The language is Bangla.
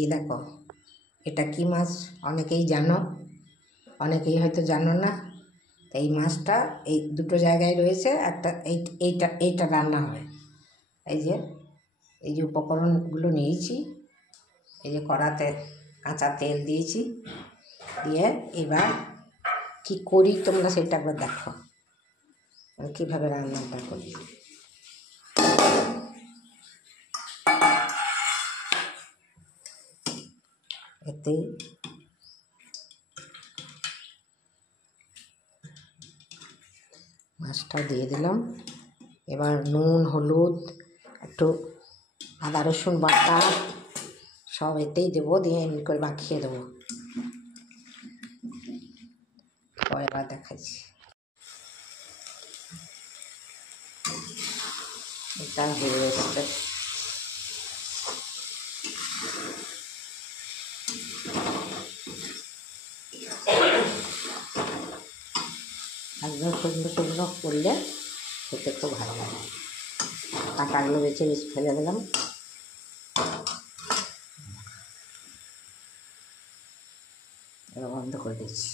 এই দেখো, এটা কি মাছ অনেকেই জানো, অনেকেই হয়তো জানো না। এই মাছটা এই দুটো জায়গায় রয়েছে, একটা এইটা রান্না হয়। এই যে উপকরণগুলো নিয়েছি, এই যে কড়াতে কাঁচা তেল দিয়েছি, দিয়ে এবার কি করি তোমরা সেটা একবার দেখো, আমি কীভাবে রান্নাটা করি। এতে মাছটা দিয়ে দিলাম, এবার নুন হলুদ একটু আদা রসুন বাটা সব এতেই দেবো, দিয়ে এমনি করে মাখিয়ে দেবো। পরে আবার দেখাচ্ছি। এটা হয়ে এসছে, একদম শুকনো শুকনো করলে খেতে খুব ভালো লাগে। কাঁটাগুলো বেছে বেছে ফেলে দিলাম, এবার বন্ধ করে দিচ্ছি।